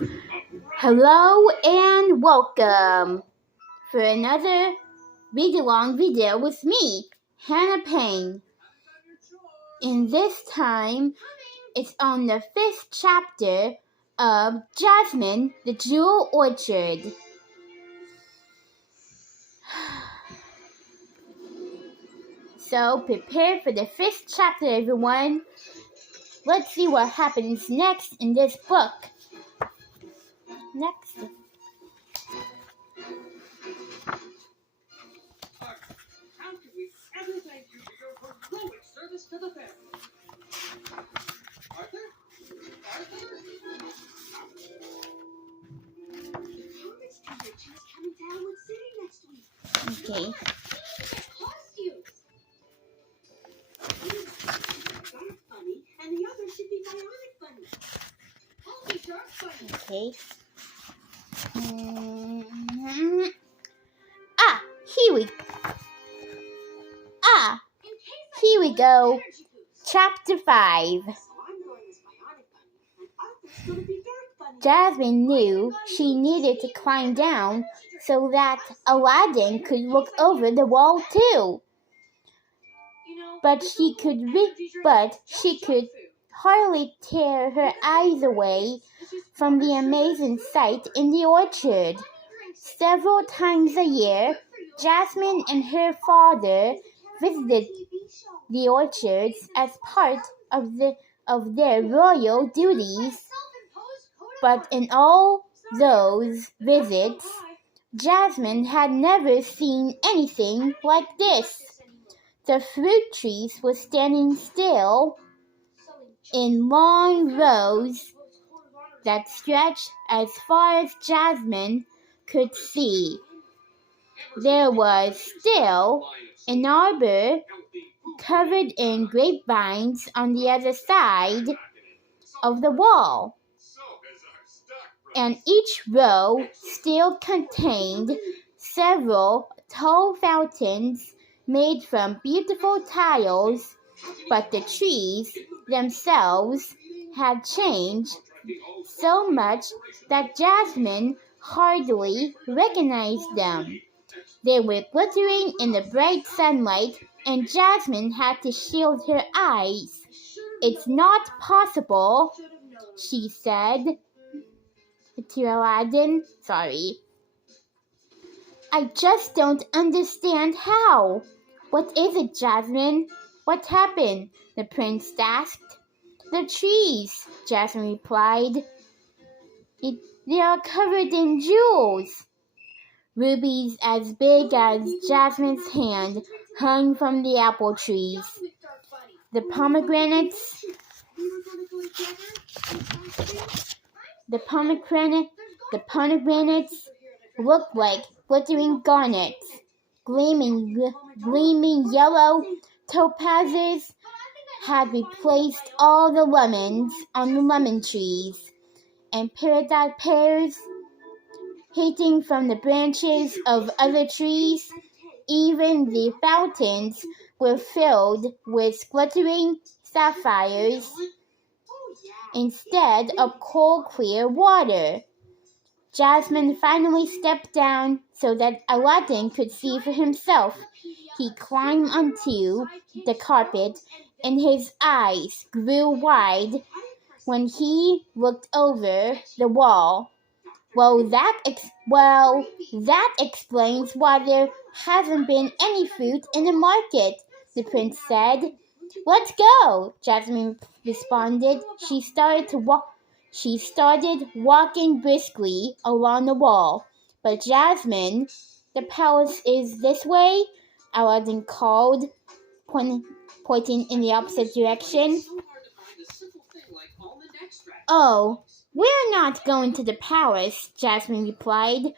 Hello and welcome for another read-along video with me, Hannah Payne. And this time, it's on the 5th chapter of Jasmin, the Jewel Orchard. So prepare for the 5th chapter, everyone. Let's see what happens next in this book. Next. How can we ever thank you for your heroic service to the family? Arthur? Thomas and Richard's coming to Elwood City next week. Okay. Costumes. Dark Bunny, and the other should be Bionic Bunny. I'll be Dark Bunny. Okay. Here we go. Chapter 5. So I'm going as Bionic Bunny, and Arthur's going to be Dark Bunny. Jasmin knew she needed to climb down so that Aladdin could look over the wall too. But she could hardly tear her eyes away from the amazing sight in the orchard. Several times a year, Jasmin and her father visited the orchards as part of their royal duties. But in all those visits, Jasmin had never seen anything like this. The fruit trees were standing still in long rows that stretched as far as Jasmin could see. There was still an arbor covered in grapevines on the other side of the wall, and each row still contained several tall fountains made from beautiful tiles, but the trees themselves had changed so much that Jasmin hardly recognized them. They were glittering in the bright sunlight, and Jasmin had to shield her eyes. "It's not possible," she said to Aladdin. "I just don't understand how." "What is it, Jasmin? What happened?" the prince asked. "The trees," Jasmin replied. "They are covered in jewels." Rubies as big as Jasmin's hand hung from the apple trees. The pomegranates looked like glittering garnets. Gleaming yellow topazes had replaced all the lemons on the lemon trees, and paradise pears hanging from the branches of other trees. Even the fountains were filled with glittering sapphires instead of cold, clear water. Jasmin finally stepped down so that Aladdin could see for himself. He climbed onto the carpet, and his eyes grew wide when he looked over the wall. Well, that explains why there hasn't been any fruit in the market," the prince said. "Let's go," Jasmin responded. She started walking briskly along the wall. "But Jasmin, the palace is this way," Aladdin called, pointing in the opposite direction. "Oh, we're not going to the palace," Jasmin replied.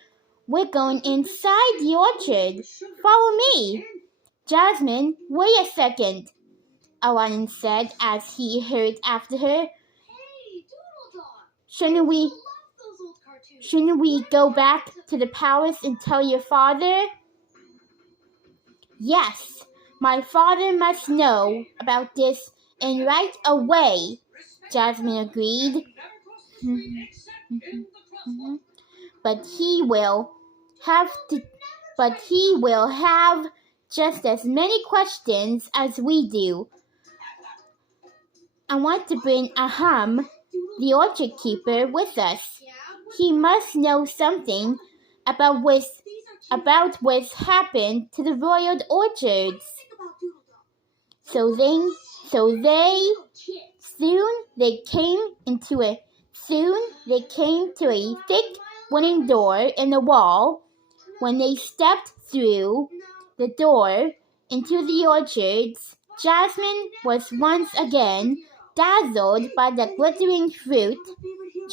"We're going inside the orchard. Follow me." "Jasmin, wait a second," Aladdin said as he hurried after her. Hey, Doodle Dog. Shouldn't we Love those old cartoons. Shouldn't we go back to the palace and tell your father?" "Yes, my father must know about this and right away," Jasmin agreed. tree except in the crosswalk. But he will have just as many questions as we do. I want to bring Aham, the orchard keeper, with us. He must know something about what's happened to the royal orchards. Soon they came to a thick wooden door in the wall. When they stepped through the door into the orchards, Jasmine was once again dazzled by the glittering fruit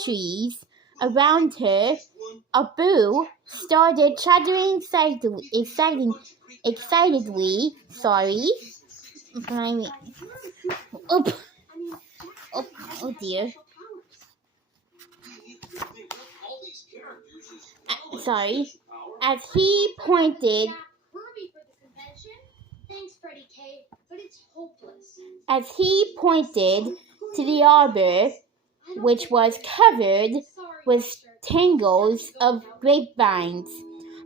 trees around her. Abu started chattering excitedly. Sorry. Oh dear. Sorry. As he pointed to the arbor, which was covered with tangles of grapevines.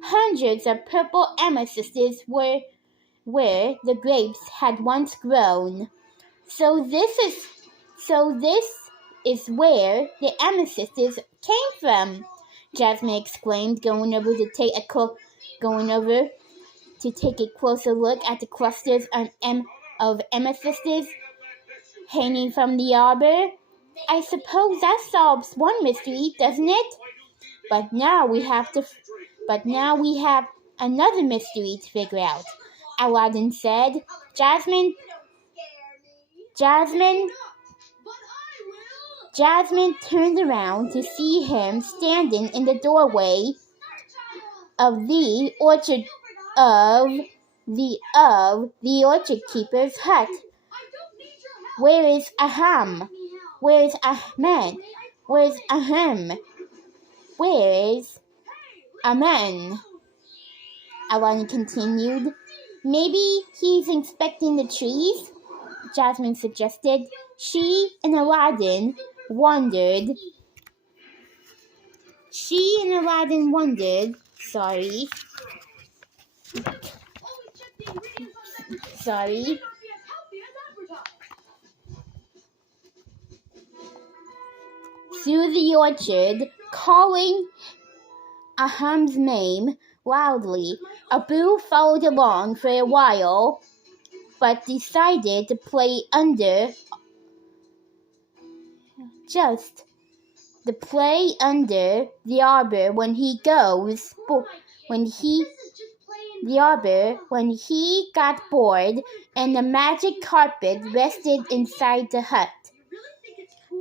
Hundreds of purple amethysts were where the grapes had once grown. So this is where the amethysts came from, Jasmine exclaimed, going over to take a closer look at the clusters of amethysts hanging from the arbor. I suppose that solves one mystery, doesn't it? But now we have another mystery to figure out, Aladdin said. Jasmine turned around to see him standing in the doorway of the orchard keeper's hut. Where is Aham? Where is Ahmed? Where is Ahem? Where is Amen? Aladdin continued. Maybe he's inspecting the trees, Jasmine suggested. She and Aladdin wondered. Sorry. Through the orchard, calling Aham's name loudly. Abu followed along for a while, but decided to play under the arbor when he got bored and the magic carpet rested inside the hut.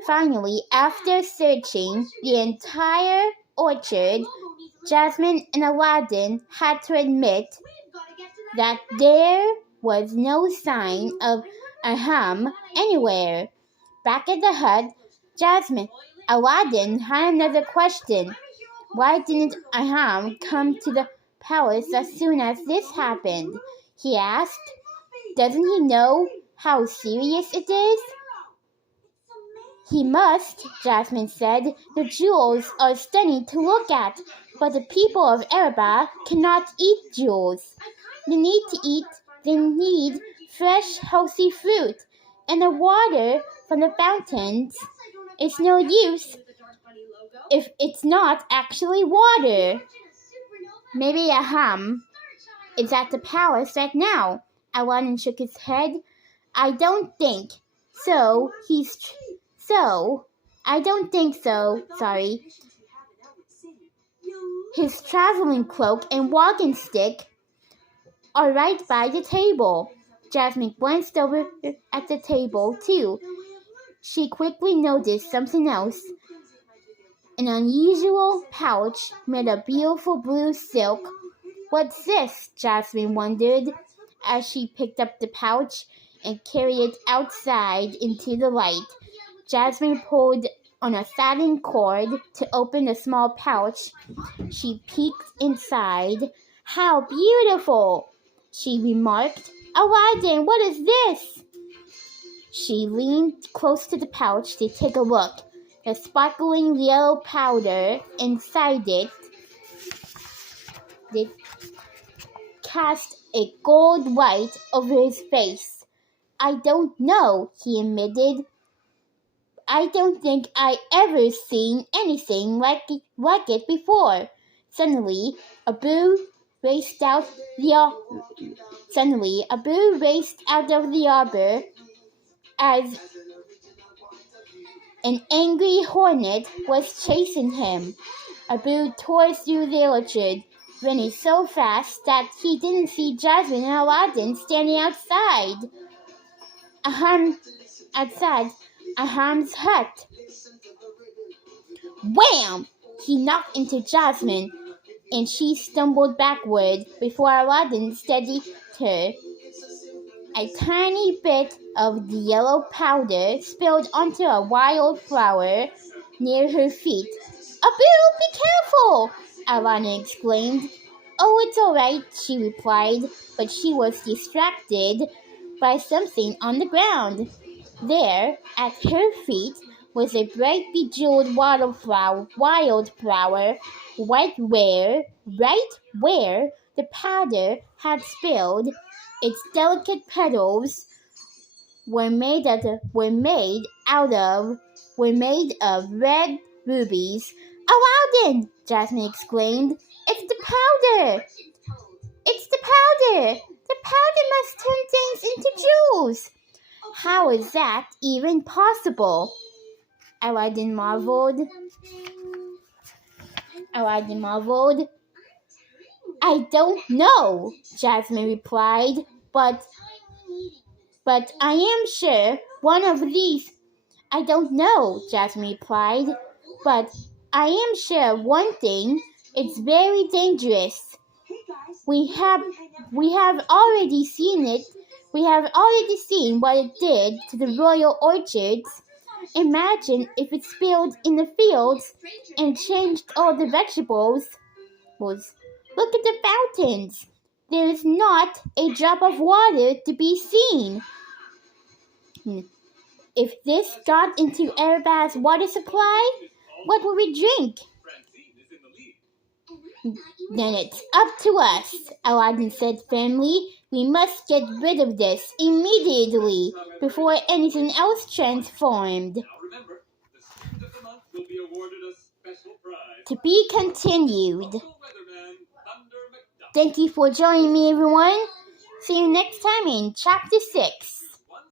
Finally, after searching the entire orchard, Jasmine and Aladdin had to admit that there was no sign of Aham anywhere. Back at the hut, Aladdin had another question. Why didn't Aham come to the palace as soon as this happened? He asked. Doesn't he know how serious it is? He must, Jasmine said. The jewels are stunning to look at, but the people of Arabah cannot eat jewels. They need fresh, healthy fruit, and the water from the fountains is no use if it's not actually water. Maybe Aham is at the palace right now. Aladdin shook his head. I don't think so. Sorry. His traveling cloak and walking stick are right by the table. Jasmine glanced over at the table, too. She quickly noticed something else. An unusual pouch made of beautiful blue silk. What's this? Jasmine wondered as she picked up the pouch and carried it outside into the light. Jasmine pulled on a satin cord to open the small pouch. She peeked inside. How beautiful, she remarked. Aladdin, what is this? She leaned close to the pouch to take a look. The sparkling yellow powder inside it cast a gold light over his face. I don't know, he admitted. I don't think I ever seen anything like it before. Suddenly, Abu raced out of the arbor as an angry hornet was chasing him. Abu tore through the orchard, running so fast that he didn't see Jasmin and Aladdin standing outside Aham's hut. Wham! He knocked into Jasmin, and she stumbled backward before Aladdin steadied her. A tiny bit of the yellow powder spilled onto a wild flower near her feet. Abu, be careful! Aladdin exclaimed. Oh, it's all right, she replied, but she was distracted by something on the ground. There, at her feet, was a bright bejeweled wildflower, right where the powder had spilled. Its delicate petals were made of red rubies. Aladdin! Jasmin exclaimed. It's the powder! It's the powder! The powder must turn things into jewels! How is that even possible? Aladdin marveled. I don't know, Jasmin replied, but I am sure one of these. I don't know, Jasmin replied, but I am sure one thing. It's very dangerous. We have already seen it. We have already seen what it did to the royal orchards. Imagine if it spilled in the fields and changed all the vegetables. Look at the fountains. There is not a drop of water to be seen. If this got into Arabat's water supply, what will we drink? Then it's up to us, Aladdin said firmly. We must get rid of this immediately before anything else transformed. Now remember, the student of the month will be awarded a special prize. To be continued. Local weatherman Thunder McDuck. Thank you for joining me, everyone. See you next time in Chapter 6.